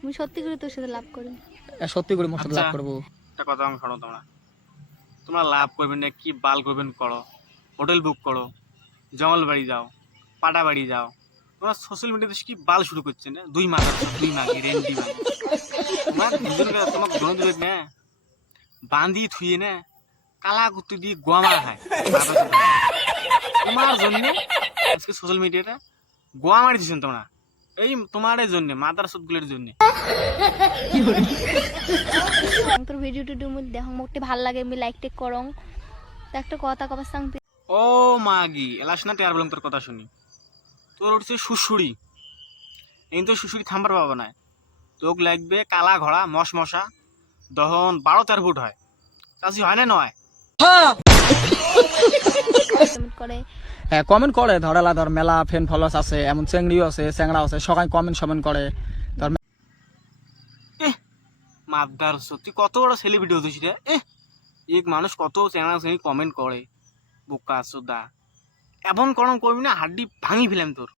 আমি সত্যি করে তোর সাথে লাভ করি। সত্যি করে মোর সাথে লাভ করবো? একটা কথা আমি শোনো, তোমরা লাভ করবেন না কি বাল করবেন করো, হোটেল বুক করো, জঙ্গল বাড়ি যাও, পাটা বাড়ি যাও, তোমরা সোশ্যাল মিডিয়াতে কি বাল শুরু করছে না? দুই মাগে রেন্ডি মাগে তোমার দুজনকে তোমাকে দোনো দিবে না বাঁধি থুয়ে না কালা কুত্তি দিয়ে গোয়া মারা খায় তোমার জন্য আজকে সোশ্যাল মিডিয়াটা গোয়া মারি দিচ্ছেন তোমরা, এই তোমার জন্য মাদার সবগুলোর জন্য। তোর ভিডিও টিডিও মধ্যে দেখো মোটে ভাল লাগে, আমি লাইক টেক করং তো একটা কথা কবার সাংতে। ও মাগি এলাস না টেয়ার বললাম তোর কথা শুনি, তোর উঠছে শুশুড়ি, এই তো শুশুড়ি থাম্বার পাবো না, তোক লাগবে কালা ঘোড়া মশা দহন 12-13 ফুট হয়, চাষি হয় না নয়? কমেন্ট করে হ্যাঁ কমেন্ট করে, ধরেলা ধর মেলা ফ্যান ফলোয়ার্স আছে, এমন চেংড়িও আছে চ্যাংড়া আছে, সবাই কমেন্ট করে। ধর মাদার সত্যি কত বড় সেলিব্রিটি হতিস রে, এক মানুষ কত চ্যাংড়া চেংড়ি কমেন্ট করে, বোকা সোদা এমন করম করবি না হাড্ডি ভাঙি ফেলাম তোর।